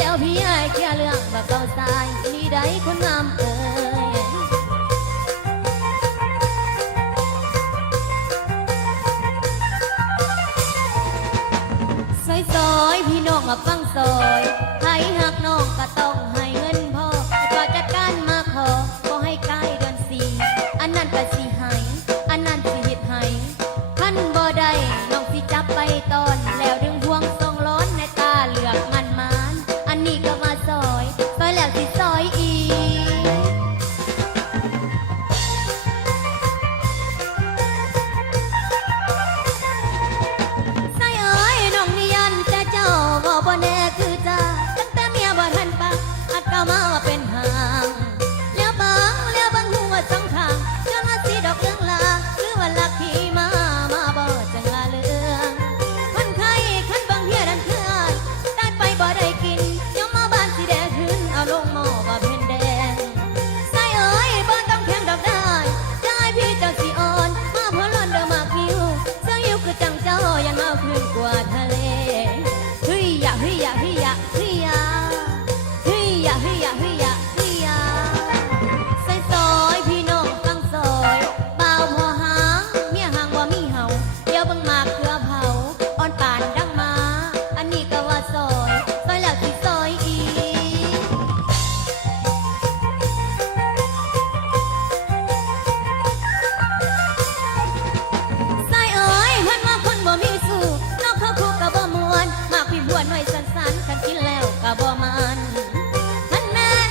จวพี่ไอ้แค่เรื่องว่าเก่าสายนี่ได้คนงามเอ่ยซอยพี่น้องมาฟังซอยให้หักน้องก็ต้องให้เงินพ่อก็จัดการมาขอก็ให้ใกล้เดือนสี่อันนั้นก็สิให้อันนั้นสิเฮ็ดให้คันบ่ได้น้องสิจับไปตอนแล้วดึงพวงส่งร้อนในตาเหลือกมันอันนี้ก็มาซอยแล้วสิซอยอีกบ่แน่คือจ้าตั้งแต่เมียบ่ทันปะอัดก็มาเป็นหางแล้วบางหัวสองทางจนว่าสีดอกเรื่องลาหรือว่าลักที่มาบ่จังลาเรื่องคนไข้คันบางเพียดันคืออ้ายได้ไปบ่ได้กินยอมมาบ้านสิแดงขึ้นเอาลงหม้อว่าเพ็นแดงใส่เอ้ยบ่ต้องแข็งดอกได้ได้พี่เจ้าสิอ่อนมาพอล้นเด้อมากหิวเสื้อหิวคือจังเจ้ายันมาขึ้นกว่าทะเลใส่ซอยพี่น้องฟังซอยเบาพอหางเมียหางว่ามีเห่าเดี๋ยวบังมากเกลือเผาอ่อนปานดังมาอันนี้ก็ว่าซอยแล้วสิซอยอีกใส่เอ้ยเพิ่นว่าคนบ่มีสู้นอกเขาคุกก็บ่ม่วนมากพี่บวนไว้สั้นๆคันกินแล้วก็บ่มันคันแม่น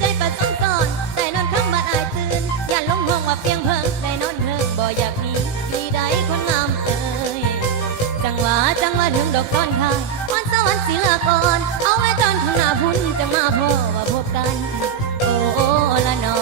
ใจประสงค์ก่อนได้นอนข้างบ้านอายตื่นอย่าลงห้องว่าเพียงเพิ่งได้นอนเฮิงบ่อยากหนีดีได้คนงามเอ่ยจังหวะถึงดอกก้อนทายวันสวรรค์ศิลากรเอาไว้ตอนข้างหน้าพุ่นจะมาพอว่าพบกันโอ้ละน้อ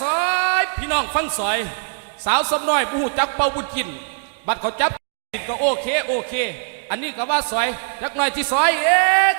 ซอยพี่น้องฟังซอยสาวสมน้อยผู้จักเป่าบุญกินบัดเขาจับก็โอเคอันนี้ก็ว่าซอยจักหน่อยที่ซอยเอก